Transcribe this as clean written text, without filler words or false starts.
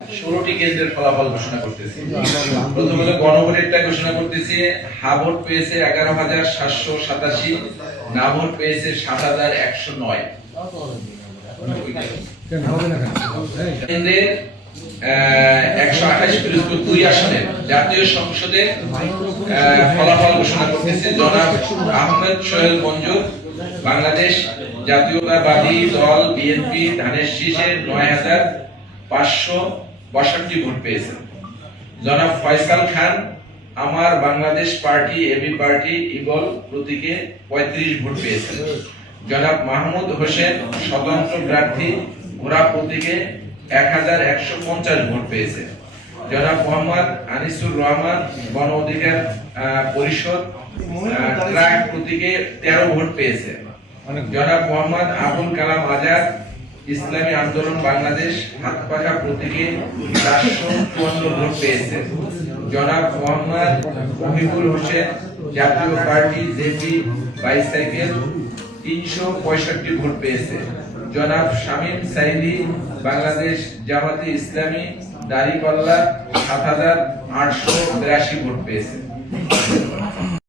16টি কেন্দ্রের ফলাফল ঘোষণা করতেছি। প্রথমে গণভোটেরটা ঘোষণা করতেছি। হা ভোট পেয়েছে 11,787, না ভোট পেয়েছে 7,109। কেন্দ্রের 128 পিরোজপুর 2 আসনের জাতীয় সংসদে ফলাফল ঘোষণা করতেছে। জনাব আহমেদ সোহেল মঞ্জুর, বাংলাদেশ জাতীয়তাবাদী দল বিএনপি, ধানের শীষের 9,562 ভোট পেয়েছেন। জনাব ফয়সাল খান, আমার Bangladesh party AB party eagle প্রতীকে 35 ভোট পেয়েছেন। জনাব মাহমুদ হোসেন, স্বতন্ত্র প্রার্থী, ঘোড়া প্রতীকে 1150 ভোট পেয়েছে। জনাব মোহাম্মদ আনিসুর রহমান, গণ অধিকার পরিষদ, ট্রাক প্রতীকে 13 ভোট পেয়েছে। জনাব মোহাম্মদ আবুল কালাম আজাদ, ইসলামী আন্দোলন বাংলাদেশ, হাতপাখা প্রতীকে 454 ভোট পেয়েছে। জনাব মোহাম্মদ মহিবুল হোসেন, জাতীয় পার্টি জেপি বাইসাইকেল, 365 ভোট পেয়েছে। জনাব শামীম সাইদি, বাংলাদেশ জামাতে ইসলামী, দাড়িপাল্লা, 7,882 ভোট পেয়েছে।